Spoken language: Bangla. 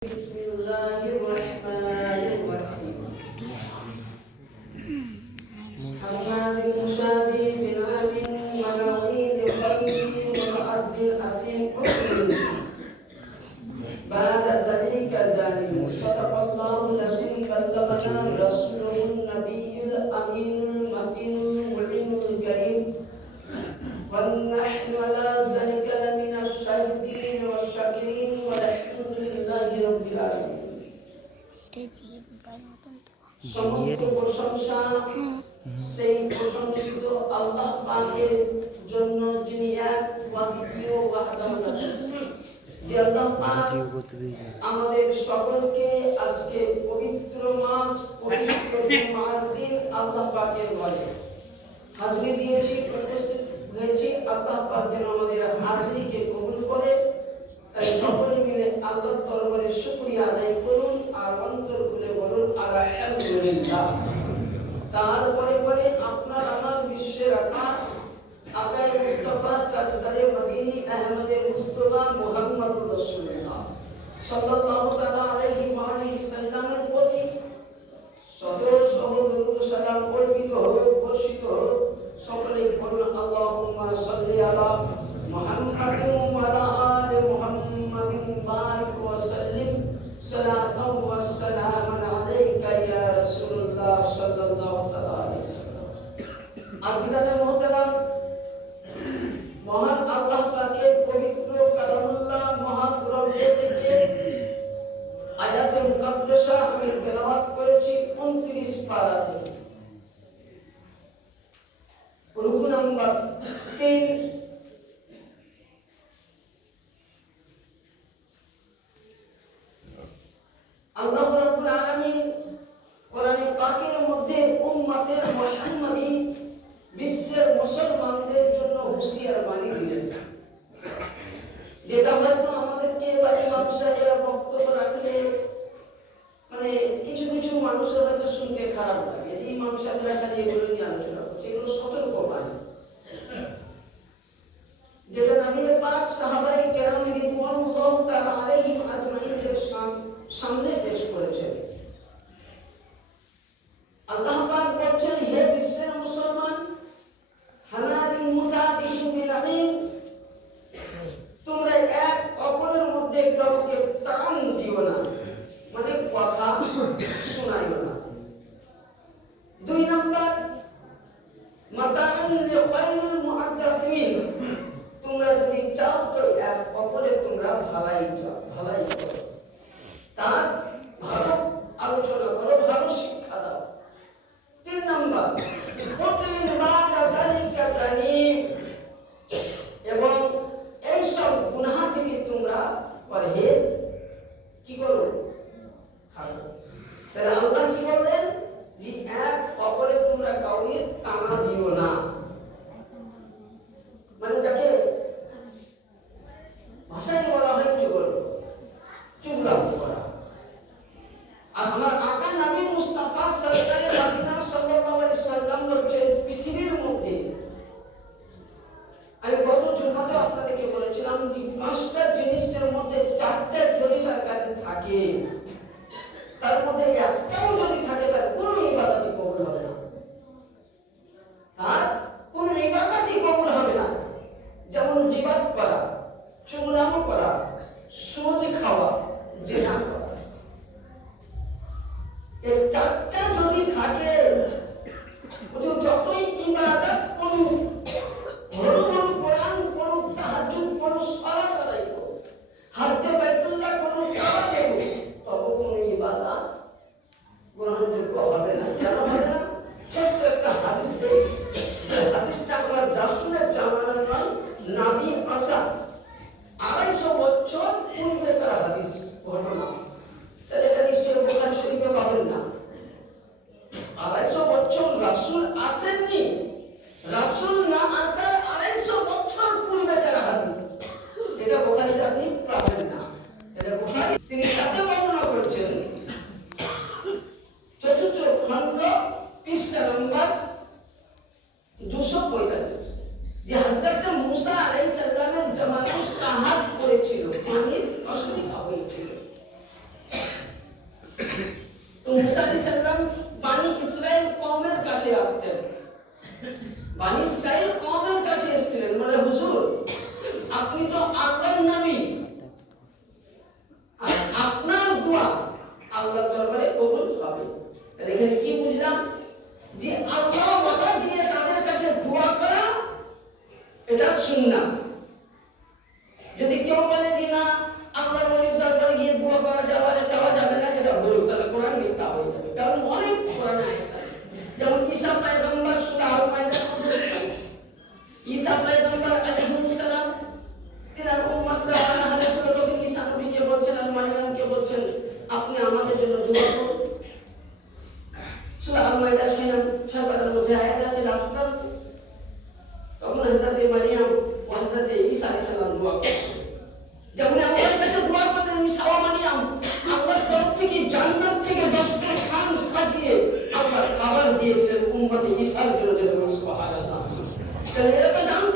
بسم الله الرحمن الرحيم حماد مشابه بنعم ومعيد قليل ومؤد أثيم بعد ذلك الدليل صدق الله الذي بلغنا رسوله النبي الأمين المتين المعين الكريم ونحن على ذلك لمن الشاهدين والشاكرين والحمد لله رب العالمين সমস্ত প্রশংসা সেই প্রশংসিত আল্লাহ পাকের জন্য যিনি এক ওয়াহিদীয় ওয়াহদাহুল্লাহ যে আল্লাহ পাক আমাদের সকলকে আজকে পবিত্র মাস পবিত্র জুমার দিন আল্লাহ পাকের ঘরে হাজিরি দিয়েছি উপস্থিত হয়েছি। আল্লাহ পাক যেন আমাদের হাজিরিকে কবুল করে। তাই সকলে মিলে আল্লাহর দরবারে শুকরিয়া আদায় করুন আর অন্তর খুলে বলুন আলহামদুলিল্লাহ। তারপরে পরে আপনার আমার বিশ্বের আকাশ আকায়ে মুস্তাফা তাজদারে মদিনী আহমদে মুস্তাফা মুহাম্মদুর রাসূলুল্লাহ সাল্লাল্লাহু তাআলা আলাইহি ওয়া আলিহি সাল্লামের প্রতি শত শত দরুদ সালাম অর্পিত হোক, বর্ষিত হোক। সকলে বলুন আল্লাহুম্মা সাল্লি আলা মুহাম্মাদিন ওয়া আলা আলি মুহাম্মাদিন বারিক ওয়া সাল্লিম সালাতাও ওয়া সালামান আলাইকা ইয়া রাসূলুল্লাহ সাল্লাল্লাহু তাআলা আলাইহি ওয়াসাল্লাম। আজিজানে মুহতারাম, মহান আল্লাহ পাকের পবিত্র কালামুল্লাহ মহান গ্রন্থে থেকে আয়াতে মুকাদ্দাসা আমি তেলাওয়াত করেছি 29 পারা থেকে। রুকু নাম্বার 3 আল্লাহ রাব্বুল আলামিন কোরআনে পাকের মধ্যে উম্মতের মুহাম্মাদি বিশ্বের মুসলমানদের জন্য হুঁশিয়ার বাণী দিলেন, যেটা হয়তো আমাদেরকে বাড়ি মানুষেরা বক্তব্য রাখলে মানে কিছু কিছু মানুষের হয়তো শুনতে খারাপ লাগে। এই মানুষেরা খালি এগুলো নিয়ে আলোচনা করছে, এগুলো সতর্ক বাণী, যেটা নবী পাক সাহাবায়ে কেরাম রিদওয়ানুল্লাহ তাআলা আলাইহিম আজমাইনদের সামনে পেশ করেছেন। আল্লাহ পাক বলেন, হে বিশ্বের মুসলমান, হানারিন মুতাবিহু বিল আমিন, তোমরা এক অপরের মধ্যে কাউকে টান দিও না, মানে কথা শোনাইও না। 2 নাম্বার মাতাআন লিগায়রিল মুহাদ্দাসিন, তোমরা যদি চাও তো এক অপরের তোমরা ভালাই করো, তার ভালো আলোচনা করো, ভালো শিক্ষা দাও। 3 নাম্বার কুতিন বাদা যালিকা তানিম, এবং এই সব গুনাহ থেকে তোমরা পরহেজ কি করো, থাকো। তাহলে আল্লাহ কি বললেন যে এক অপরে তোমরা কাউকে টানা দিও না, মানে যাকে ভাষায় বলা হয় চুগলামি করা। আর আমার আকা নবী মুস্তাফা সরকারে মদিনা সাল্লাল্লাহু আলাইহি সাল্লাম হচ্ছেন পৃথিবীর মধ্যে, আমি গত জুমাতে আপনাদেরকে বলেছিলাম যে 5টা জিনিসের মধ্যে 4টা যদি তার কাছে থাকে, তার মধ্যে একটাও যদি থাকে তার কোনো ইবাদতই কবুল হবে না, তার কোনো ইবাদতই কবুল হবে না। যেমন গীবত করা, চুগলামি করা, সুদ খাওয়া, জিনা করা, এই 4টা যদি থাকে, যতই ইবাদত করুক, বড় বড় কোরআন পড়ুক, তাহাজ্জুদ পড়ুক, সালাত আদায় করুক, হজ্জে বাইতুল্লাহ করুক, কাবা দেখুক, তবে কোনো ইবাদত গ্রহণযোগ্য হবে না। কেন হবে না? ছোট্ট একটা হাদিস দেই, হাদিসটা আমার রাসূলের জামানার নয়, নবী আসা 250 বছর পূর্বেকার হাদিস ঘটনা। তাহলে এটা নিশ্চয়ই বুখারী শরীফে পাবেন না। 250 মুসা আলাইহিস সালাম বানি ইসরাইল কওমের কাছে আসতেন, বানি ইসরাইল কওমের কাছে এসেছিলেন, বলে হুজুর আপনি তো আল্লাহর নবী, আর আপনার দোয়া আল্লাহর দরবারে কবুল হবে। তাহলে এখানে কি বুঝলাম, যে আল্লাহ ওয়াদা দিয়ে তাদের কাছে দোয়া করা এটা সুন্নাহ। যদি কেউ বলে যে না আল্লাহর ওলির দরবারে গিয়ে দোয়া করা যাবে না, এটা ভুল, তাহলে কোরআন মিথ্যা হয়ে যাবে। কারণ অনেক কোরআন আয়াত আছে, যেমন ঈসা পয়গম্বর সূরা আল মাইদার মধ্যে ঈসা পয়গম্বর আলাইহিস সালাম তিনার উম্মতরা আহলে সুন্নাত ঈসা নবীকে বলছেন আর মারিয়ামকে বলছেন আপনি আমাদের জন্য দোয়া করুন। সূরা আল মাইদা 6 পাতার মধ্যে আয়াত আছে রাসূল, তখন হযরত মারিয়াম ও হযরত ঈসা আলাইহিস সালাম দোয়া করেন। যেমন আল্লাহর কাছে দোয়া করলেন ঈসা ও মারিয়াম, আল্লাহর তরফ থেকে জান্নাত থেকে 10টা খান সাজিয়ে আল্লাহ খাবার দিয়েছিলেন উম্মতে ঈসার জন্য। সুবহানাল্লাহ। তাহলে এরা তো জানতো